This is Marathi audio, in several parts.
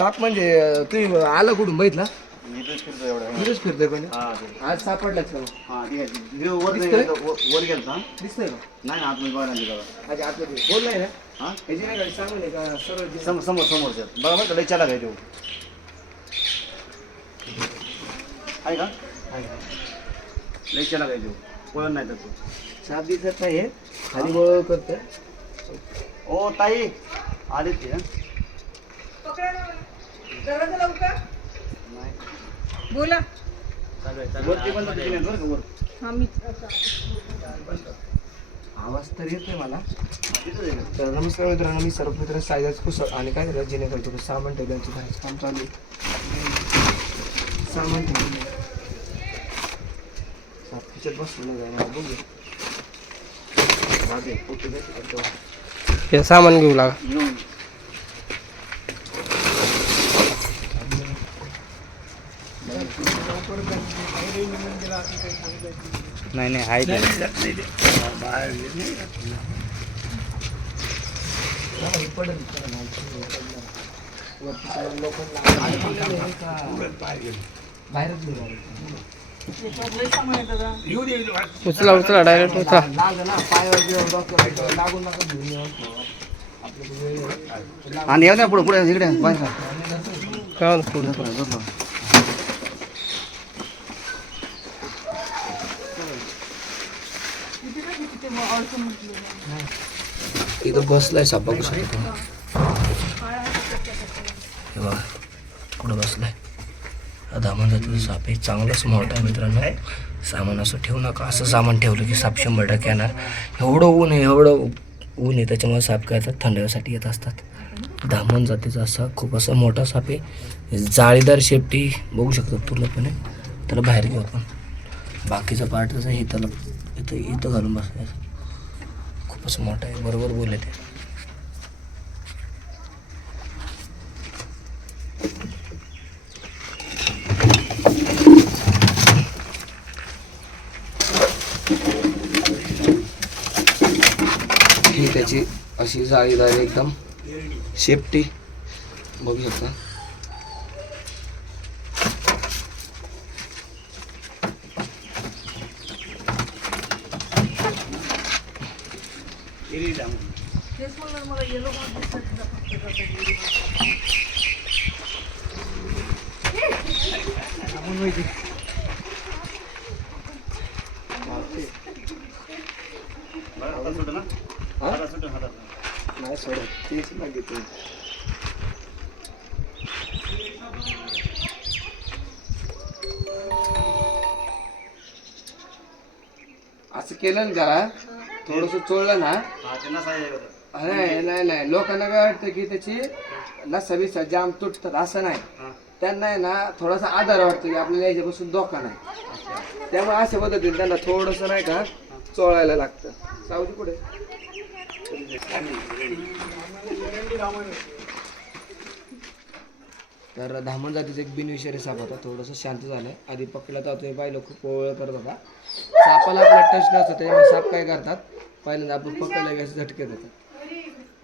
साप म्हणजे अं, तुम्ही आलं कुठून बघितला? मी इथेच फिरतो एवढ्या तिथेच फिरतोय पण हा ते. आज सापडलाच का मग? हा ठीक आहे. हे वर नाही दिसतोय? गेलं, वर- वर गेलता? दिसतंय का? नाही आतमध्ये बघा नाही बघा अच्छा आतमध्ये. बोललाय ना? हा? ह्याची नाही गाडी सांगून आहे का सरळ जे- समोर समोर समोरच्या बघा बघा लय चाला काय तो. आहे का? आहे. लय चाला काय तो. पळण नाही तर तो. साप दिसत नाहीये खाली वळ करतोय. ओ ताई. आले ते नाही. बोला. केली बरं का वर हा मी आवाज तर येतोय मला. तिथंच आहे का? तर नमस्कार मित्रांनो मी सर्वमित्र सायदाच कुसळ आणि काय झालं? जेणेकरून थोडं सामान ठेवल्याचं बाहेरचं काम चालू आहे. सामान ठेवलं. सापच्यात बसलेलं जाय मला बघू. सामान घेऊ लागा. नहीं नहीं हाइट उचला उचला डायरेक्ट उचला आणि येऊ द्या पुढे पुढे, इकडे बाहेर पुढे इथं बसलाय साप शकतो हे. बघा कुठं बसलाय. दामन जातीचं साप. आहे चांगलंच मोठा आहे मित्रांनो. सामान असं ठेवू नका. असं सामान ठेवलं की साप शंभर टक्के येणार. एवढं ऊन आहे एवढं ऊन आहे. त्याच्यामुळे साप काय येतात? थंडीसाठी येत असतात. दामन जातीचा असा खूप असा मोठा साप आहे. जाळीदार शेपटी बघू शकतो पूर्णपणे. त्याला बाहेर घेऊ आपण. बाकीचा पार्ट तसं हे त्याला इथं इथं घालून बसले खूपच मोठं आहे. बरोबर बोलले ते. ही त्याची अशी जाळीदार एकदम सेफ्टी बघू शकता. हातात सुटं ना हा? हातात सुटं हातात नाही सोडत तेच मागितलं असं केलं ना जरा थोडस चोळलं ना? हा होतं. नाही नाही नाही. लोकांना काय वाटतं की त्याची नसा बिसा जाम तुटतात असं नाही. हा. त्यांना आहे ना थोडासा आधार वाटतो की आपल्याला याच्यापासून धोका नाही. त्यामुळे अशा पद्धतीने त्यांना थोडस नाही का चोळायला लागतं. सावली कुठे तर धामण जातीचं एक बिनविषारी साप होता. थोडंसं शांत झालं आधी पकडला जातो बाय लोक खूप करत होता. सापाला आपला टच नसतो त्याच्यामुळे साप काय करतात? पहिल्यांदा आपण पकडलं की असं झटके देतात.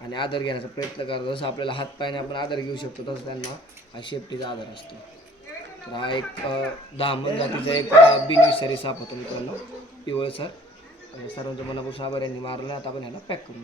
आणि आधार घेण्याचा प्रयत्न करतो जसं आपल्याला हात पायाने आपण आधार घेऊ शकतो तसं त्यांना हा शेपटीचा आधार असतो. तर हा एक धामण जातीचा एक बिनविषारी साप होता मित्रांनो. पिवळसर अ, सर्वांच्या मनापासून आभार. यांनी मारलं आता आपण ह्याला पॅक करून